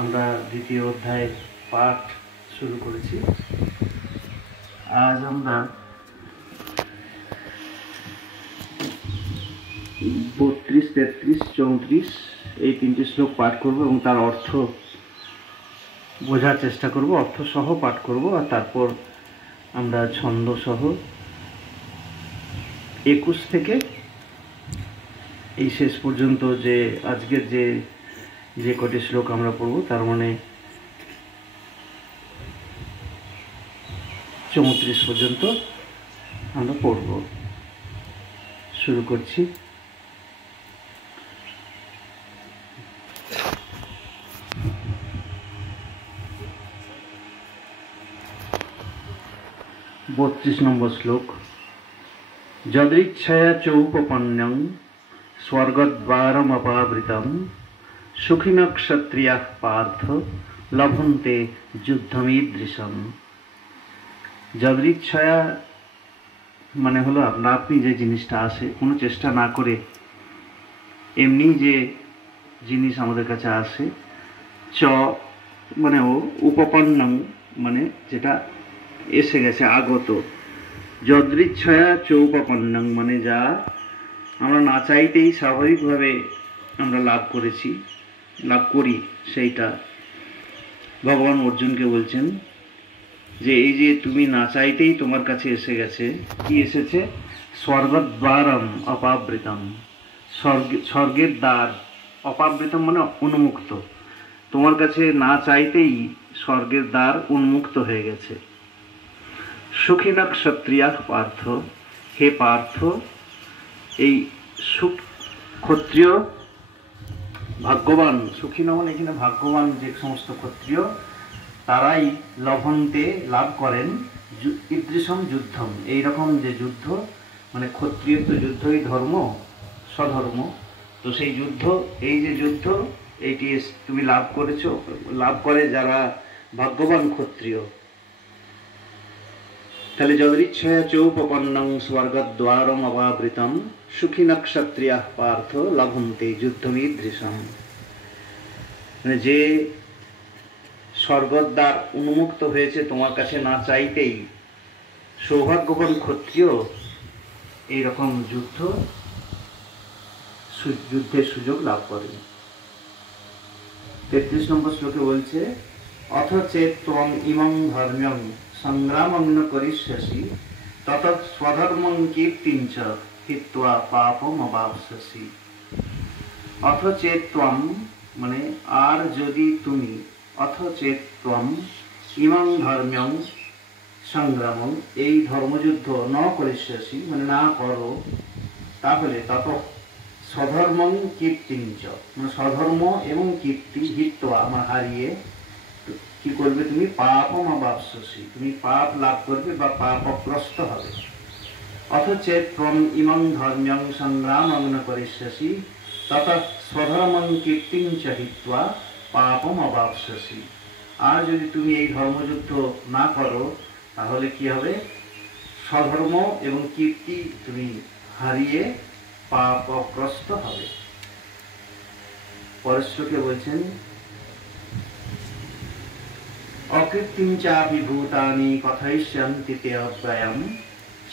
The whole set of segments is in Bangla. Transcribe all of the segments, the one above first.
আমরা দ্বিতীয় অধ্যায়ের পাঠ শুরু করেছি। আজ আমরা 32, 33, 34 এই তিনটি শ্লোক পাঠ করব এবং তার অর্থ বোঝার চেষ্টা করব, অর্থ সহ পাঠ করব। আর তারপর আমরা ছন্দ সহ 21 থেকে এই শেষ পর্যন্ত যে আজকের যে কটি শ্লোক আমরা পড়ব তার মানে 34 পর্যন্ত আমরা পড়ব। শুরু করছি। বত্রিশ নম্বর শ্লোক। যদৃচ্ছয়া চৌপপন্যং স্বর্গদ্বারমপাবৃতম সুখিনঃ ক্ষত্রিয়াঃ পার্থ লভন্তে যুদ্ধমীদৃশম। যদৃচ্ছয়া মানে হলো আপনি যে জিনিসটা আসে, কোনো চেষ্টা না করে এমনি যে জিনিস আমাদের কাছে আসে, চ মানে ও, উপপন্নং মানে যেটা এসে গেছে, আগত। যদৃচ্ছয়া চৌপপন্নং মানে যা আমরা না চাইতেই স্বাভাবিকভাবে আমরা লাভ করি, সেইটা ভগবান অর্জুনকে বলছেন যে এই যে তুমি না চাইতেই তোমার কাছে এসে গেছে। কি এসেছে? স্বর্গদ্বারম অপাবৃতম, স্বর্গের দ্বার, অপাবৃতম মানে উন্মুক্ত। তোমার কাছে না চাইতেই স্বর্গের দ্বার উন্মুক্ত হয়ে গেছে। সুখিনঃ ক্ষত্রিয়াঃ পার্থ, হে পার্থ, এই ক্ষত্রিয় ভাগ্যবান, সুখী নন এখানে ভাগ্যবান যে সমস্ত ক্ষত্রিয়, তারাই লভন্তে লাভ করেন ঈদৃশম যুদ্ধম, এইরকম যে যুদ্ধ, মানে ক্ষত্রিয় তো যুদ্ধই ধর্ম, স্বধর্ম। তো সেই যুদ্ধ, এই যে যুদ্ধ, এইটি তুমি লাভ করেছো, লাভ করে যারা ভাগ্যবান ক্ষত্রিয়। তাহলে যদৃচ্ছয়া চৌপপন্নং স্বর্গদ্বারম অপাবৃতম সুখিনঃ ক্ষত্রিয়াঃ পার্থ লভন্তে যুদ্ধমীদৃশম। মানে যে স্বর্গদ্বার উন্মুক্ত হয়েছে তোমার কাছে না চাইতেই, সৌভাগ্যবান ক্ষত্রিয় এইরকম যুদ্ধের সুযোগ লাভ করেন। 33 নম্বর শ্লোকে বলছে, অথ চেত ত্বং ইমং ধর্ম্যং সংগ্রামং ন করিষ্যসি তত স্বধর্মং কীর্তিং চ হিত্বা পাপম অবাপ্স্যসি। অথ চেত ত্বং মানে আর যদি তুমি, অথ চেত ত্বং ইমং ধর্ম্যং সংগ্রামং এই ধর্মযুদ্ধ ন করিষ্যসি মানে না করো, তাহলে তত স্বধর্মং কীর্তিং চ মানে স্বধর্ম এবং কীর্তি হিত্বা মানে হারিয়ে কি করবে তুমি? পাপম অবাপ্স্যসি, তুমি পাপ লাভ করবে বা পাপগ্রস্ত হবে। অথচ ত্বং ইমং ধর্ম্যং সংগ্রামং ন করিষ্যসি তত স্বধর্মং কীর্তিং চ হিত্বা পাপম অবাপ্স্যসি। আর যদি তুমি এই ধর্মযুদ্ধ না করো তাহলে কি হবে? স্বধর্ম এবং কীর্তি তুমি হারিয়ে পাপগ্রস্ত হবে। পরের শ্লোকে বলছেন, অকীর্তিং চাপি ভূতানি কথয়িষ্যন্তি তে অব্যয়ম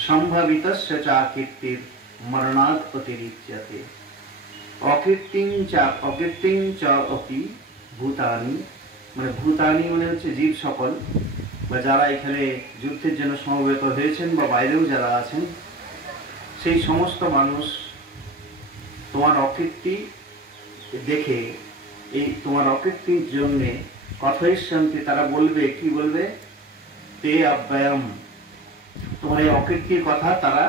সম্ভাবিতস্য চাকীর্তির মরণাৎ অতিরিচ্যতে। অকীর্তিং চ অপি ভূতানি মানে ভূতানি মানে হচ্ছে জীব সকল, বা যারা এখানে যুদ্ধের জন্য সমবেত হয়েছেন বা বাইরেও যারা আছেন, সেই সমস্ত মানুষ তোমার অকীর্তি দেখে, এই তোমার অকীর্তির জন্যে কথয়িষ্যন্তি তারা বলবে, কি বলবে? তে অব্যয়ম, তোমার এই অকীর্তির কথা তারা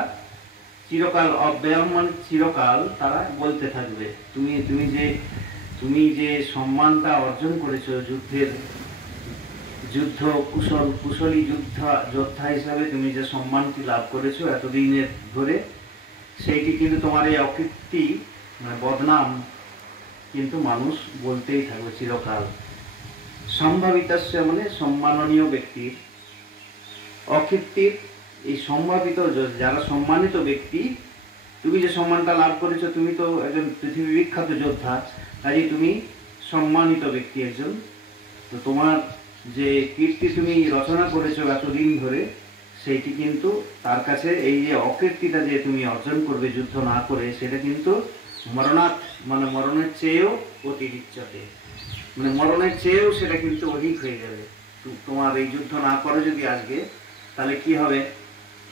চিরকাল, অব্যয়ম মানে চিরকাল তারা বলতে থাকবে। তুমি যে সম্মানটা অর্জন করেছো কুশলী যোদ্ধা হিসাবে তুমি যে সম্মানটি লাভ করেছো এতদিনের ধরে, সেইটি কিন্তু তোমার এই অকীর্তি মানে বদনাম কিন্তু মানুষ বলতেই থাকবে চিরকাল। সম্ভাবিতস্য মানে সম্মাননীয় ব্যক্তির, অকীর্তির এই সম্ভাবিত যারা সম্মানিত ব্যক্তি, তুমি যে সম্মানটা লাভ করেছো, তুমি তো একজন পৃথিবী বিখ্যাত যোদ্ধা, কাজে তুমি সম্মানিত ব্যক্তি একজন, তো তোমার যে কীর্তি তুমি রচনা করেছো এতদিন ধরে, সেইটি কিন্তু তার কাছে এই যে অকীর্তিটা যে তুমি অর্জন করবে যুদ্ধ না করে, সেটা কিন্তু মরণাৎ মানে মরণের চেয়েও অতিরিচ্যতে, মানে মরণের চেয়েও সেটা কিন্তু অধিক হয়ে যাবে। তোমার এই যুদ্ধ না করো যদি আজকে, তাহলে কি হবে,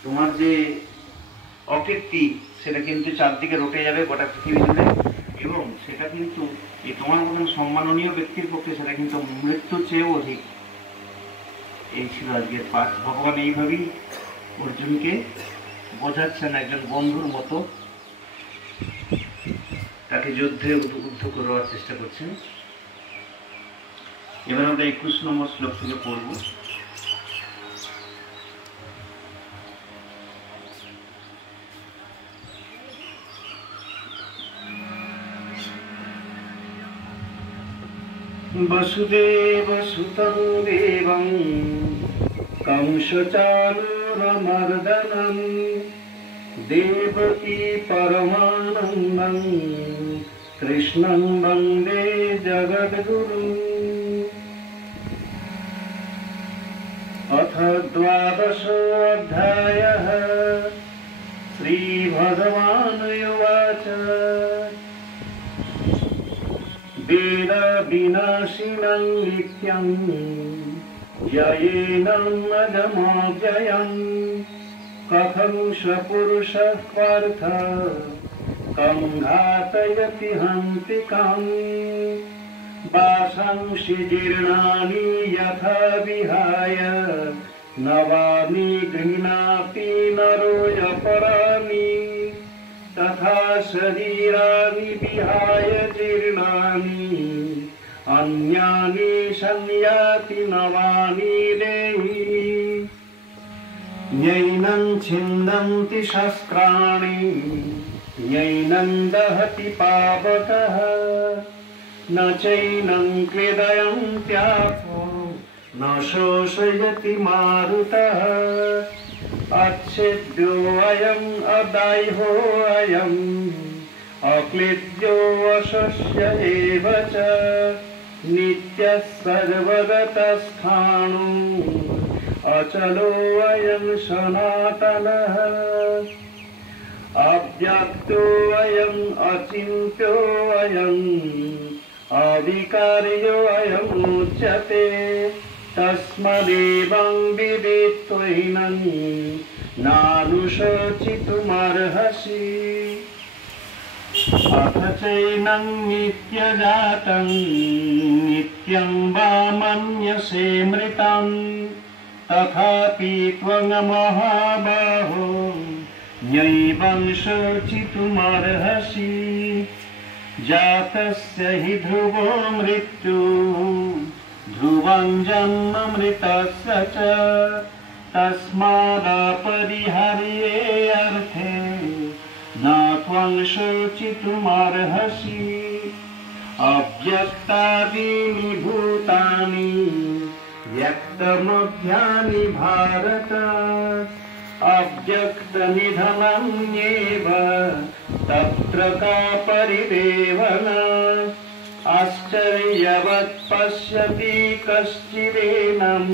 তোমার যে অকীর্তি সেটা কিন্তু চারদিকে রটে যাবে গোটা পৃথিবী জুড়ে, এবং সেটা কিন্তু এই তোমার মতন সম্মাননীয় ব্যক্তির পক্ষে সেটা কিন্তু মৃত্যুর চেয়েও অধিক। এই ছিল আজকের পাঠ। ভগবান এইভাবেই অর্জুনকে বোঝাচ্ছেন একজন বন্ধুর মতো, তাকে যুদ্ধে উদ্বুদ্ধ করার চেষ্টা করছেন। এবার আমরা 21 নম্বর শ্লোক থেকে পড়ব। বসুদেব সুতং দেবং कंसचाणूरमर्दनं देवकी परमानन्दं कृष्णं वन्दे जगद्गुरुम्। अथ 12 श्रीभगवानुवाच वेदविनाशिनं नित्यं येनमजमव्ययं कथं स्वपुरुषः पार्थ कं घातयति हन्तिकम्। वासांसि जीर्णानि यथा विहाय नवानि गृह्णाति नरो अपराणि तथा शरीराणि विहाय जीर्णानि अन्यानि संयाति नवानि देहि। नैनं छिन्दन्ति शस्त्राणि नैनं दहति पावकः न चैनं क्लेदयन्त्यापो न शोषयति मारुतः। अच्छेद्यो अयम् अदाह्यो अयम् अक्लेद्यो अशस्य एव च नित्यः सर्वगतस्थाणु अचलो अयं सनातनः। अव्यक्तो अयम् अचिन्त्यो अयम् अविकार्यो अयमुच्यते तस्मादेवं विदित्वैनं नानुशोचितुमर्हसि। अथ चैनं नित्यजातं नित्यं वा मन्यसे मृतं तथापि त्वं महाबाहो नैवं शोचितुमर्हसि। जातस्य हि ध्रुवो मृत्युः ध्रुवं जन्म मृतस्य च तस्मादपरिहार्येऽर्थे न त्वं शोचितुमर्हसि। अव्यक्तादीनि भूतानि व्यक्तमध्यानि भारत अव्यक्तनिधनन्येव तत्र का परिदेवना। आश्चर्यवत् पश्यति कश्चिदेनम्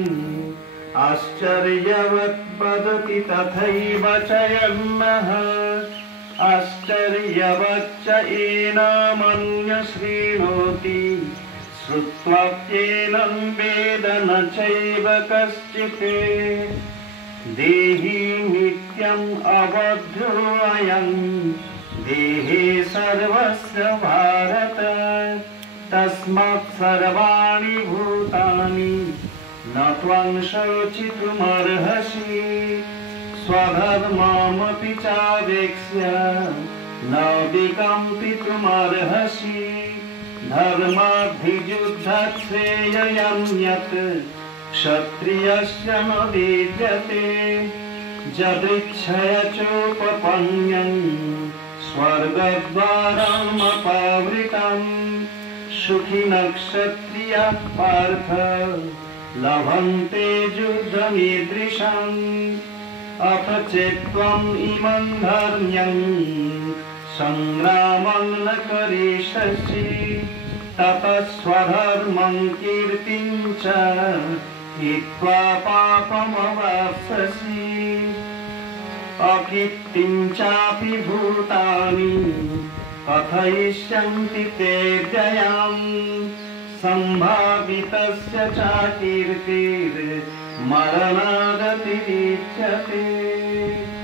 आश्चर्यवत् वदति तथैव च यन्नः आश्चर्यवच्च एनामन्यः शृणोति श्रुत्वाप्येनं वेद न चैव कश्चित्। देहि नित्यम् अवध्योऽयं देहे सर्वस्य भारत तस्मात् सर्वाणि भूतानि न त्वं शोचितुमर्हसि। स्वधर्ममपि चावेक्ष्य न विकम्पितुमर्हसि। धर्माद्धियुद्धात् श्रेयं यत् क्षत्रियस्य न विद्यते यदृच्छया चोपपन्नं स्वर्गद्वारमपावृतम् सुखिनः क्षत्रियाः पार्थ लभन्ते युद्धमीदृशम्। अथ चेत्त्वम् इमं धर्म्यं सङ्ग्रामं न करिष्यसि ततः स्वधर्मं कीर्तिं च हित्वा पापमवाप्स्यसि अकीर्तिं चापि भूतानि कथयिष्यन्ति ते व्ययम् सम्भावितस्य च कीर्तिर्मरणादतिरिच्यते।